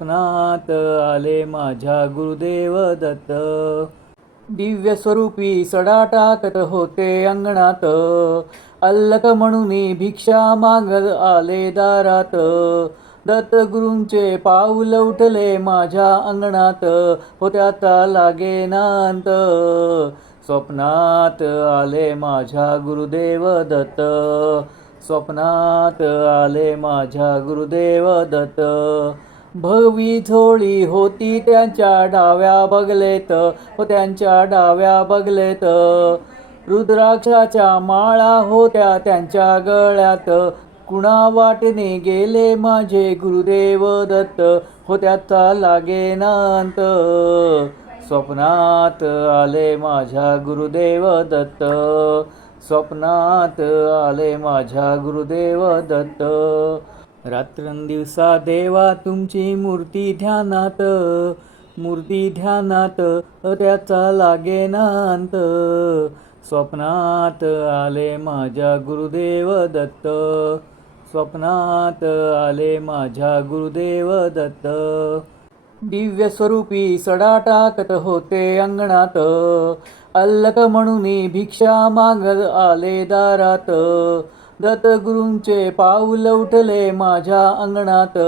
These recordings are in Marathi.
स्वप्नात आले माझ्या गुरुदेव दत्त. दिव्य स्वरूपी सडा टाकत होते अंगणात, अल्लक म्हणून भिक्षा मागत आले दारात. दत्तगुरूंचे पाऊल उठले माझ्या अंगणात, होत्याचा लागेना अंत. स्वप्नात आले माझ्या गुरुदेव दत्त. स्वप्नात आले माझ्या गुरुदेव दत्त. भगवी झोळी होती त्यांच्या डाव्या बगलेत, त्यांच्या डाव्या बगलेत. रुद्राक्षाच्या माळा होत्या त्यांच्या गळ्यात, कुणा वाटेने गेले माझे गुरुदेव दत्त, त्याचा लागेना अंत. स्वप्नात आले माझ्या गुरुदेव दत्त. स्वप्नात आले माझ्या गुरुदेव दत्त. रात्रंदिवसा देवा तुमची मूर्ती ध्यानात, मूर्ती ध्यानात, त्याचा लागेना अंत. स्वप्नात आले माझ्या गुरुदेव दत्त. स्वप्नात आले माझ्या गुरुदेव दत्त. दिव्य स्वरूपी सडा टाकत होते अंगणात, अल्लक म्हणून भिक्षा मागत आले दारात. दत्तगुरूंचे पाऊल उठले माझ्या अंगणात,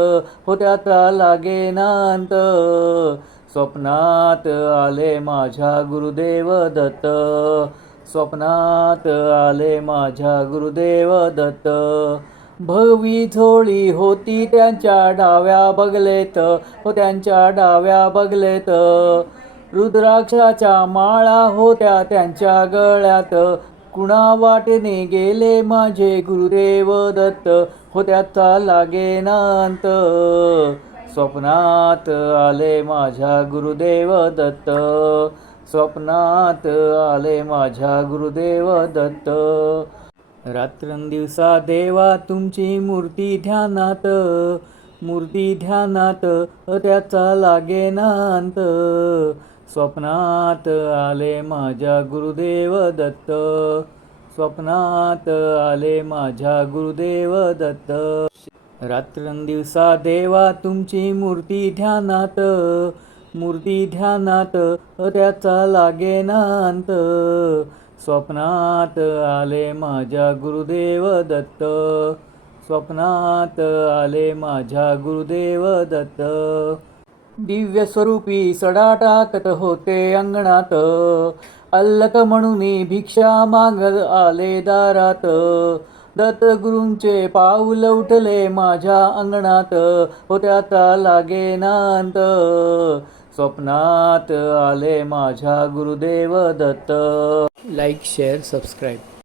त्याचा लागेना अंत. स्वप्नात आले माझ्या गुरुदेव दत्त. स्वप्नात आले माझ्या गुरुदेव दत्त. भगवी झोळी होती त्यांच्या डाव्या बगलेत, त्यांच्या डाव्या बगलेत. रुद्राक्षाच्या माळा होत्या त्यांच्या गळ्यात, कुणा वाटेने गेले माझे गुरुदेव दत्त, त्याचा लागेना अंत. स्वप्नात आले माझ्या गुरुदेव दत्त. स्वप्नात आले माझ्या गुरुदेव दत्त. रात्रंदिवसा देवा तुमची मूर्ती ध्यानात, मूर्ती ध्यानात, त्याचा लागेना अंत. स्वप्नात आले माझ्या गुरुदेव दत्त. स्वप्नात आले माझ्या गुरुदेव दत्त. रात्रंदिवसा देवा तुमची मूर्ती ध्यानात, मूर्ती ध्यानात, त्याचा लागेना अंत. स्वप्नात आले माझ्या गुरुदेव दत्त. स्वप्नात आले माझ्या गुरुदेव दत्त. दिव्य स्वरूपी सडा टाकत होते अंगणात, अल्लक म्हणून भिक्षा मागत आले दारात. दत्तगुरूंचे पाऊल उठले माझ्या अंगणात, त्याचा लागेना अंत. स्वप्नात आले माझ्या Gurudev Datta. Like, share, subscribe.